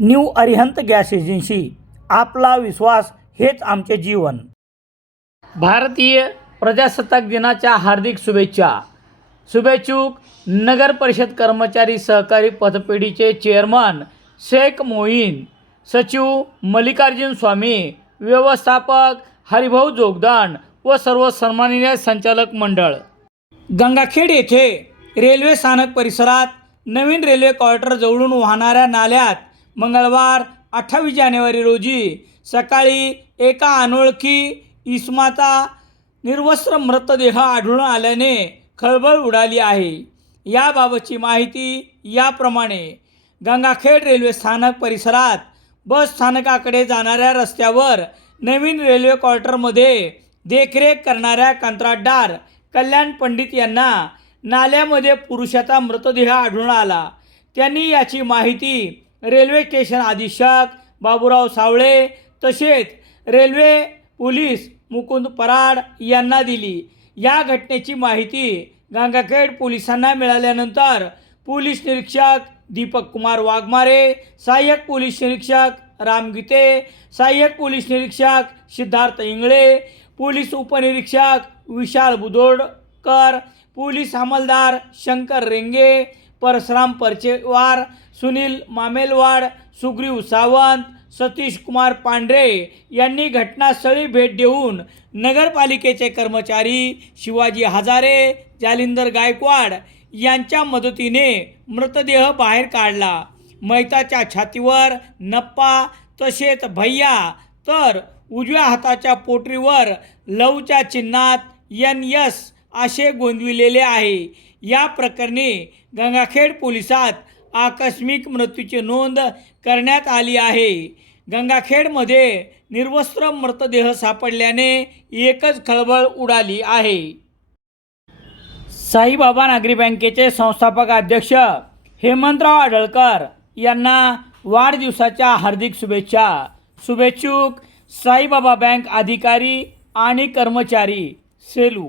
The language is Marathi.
New Arihant gas agency. आपला विश्वास हेच आमचे जीवन. भारतीय प्रजासत्ताक दिनाच्या हार्दिक शुभेच्छा. शुभेच्छुक नगर परिषद कर्मचारी सहकारी पतपेढीचे चेअरमन शेख मोईन सचिव मल्लिकार्जुन स्वामी व्यवस्थापक हरिभाऊ जोगदान व सर्व सन्माननीय संचालक मंडळ. गंगाखेड येथे रेल्वे स्थानक परिसरात नवीन रेल्वे क्वार्टर जवळून वाहणाऱ्या नाल्यात मंगळवार अठ्ठावीस जानेवारी रोजी सकाळी एका अनोळखी इसमाचा निर्वस्त्र मृतदेह आढळून आल्याने खळबळ उडाली आहे. याबाबतची माहिती याप्रमाणे गंगाखेड रेल्वे स्थानक परिसरात बस स्थानकाकडे जाणाऱ्या रस्त्यावर नवीन रेल्वे क्वार्टरमध्ये देखरेख करणाऱ्या कंत्राटदार कल्याण पंडित यांना नाल्यामध्ये पुरुषाचा मृतदेह आढळून आला. त्यांनी याची माहिती रेल्वे स्टेशन अधीक्षक बाबूराव सावळे तसेच रेल्वे पोलीस मुकुंद पराड यांना दिली. या घटनेची माहिती गंगाखेड पोलिसांना मिळाल्यानंतर पोलीस निरीक्षक दीपक कुमार वाघमारे सहाय्यक पोलीस निरीक्षक राम गीते सहाय्यक पोलीस निरीक्षक सिद्धार्थ इंगळे पोलीस उपनिरीक्षक विशाल बुदोडकर पोलीस अंमलदार शंकर रेंगे परशुराम परचेवार सुनील मामेलवाड सुग्रीव सावंत सतीश कुमार पांढरे यांनी घटनास्थळी भेट देऊन नगरपालिकेचे कर्मचारी शिवाजी हजारे जालिंदर गायकवाड यांच्या मदतीने मृतदेह बाहेर काढला. मैताच्या छातीवर नप्पा तसेच भैया तर उजव्या हाताच्या पोटरीवर लवच्या चिन्हात एन यस असे गोंदविलेले आहे. या प्रकरणी गंगाखेड पोलिसात आकस्मिक मृत्यूची नोंद करण्यात आली आहे. गंगाखेडमध्ये निर्वस्त्र मृतदेह सापडल्याने एकच खळबळ उडाली आहे. साईबाबा नागरी बँकेचे संस्थापक अध्यक्ष हेमंतराव आढळकर यांना वाढदिवसाच्या हार्दिक शुभेच्छा. शुभेच्छुक साईबाबा बँक अधिकारी आणि कर्मचारी सेलू.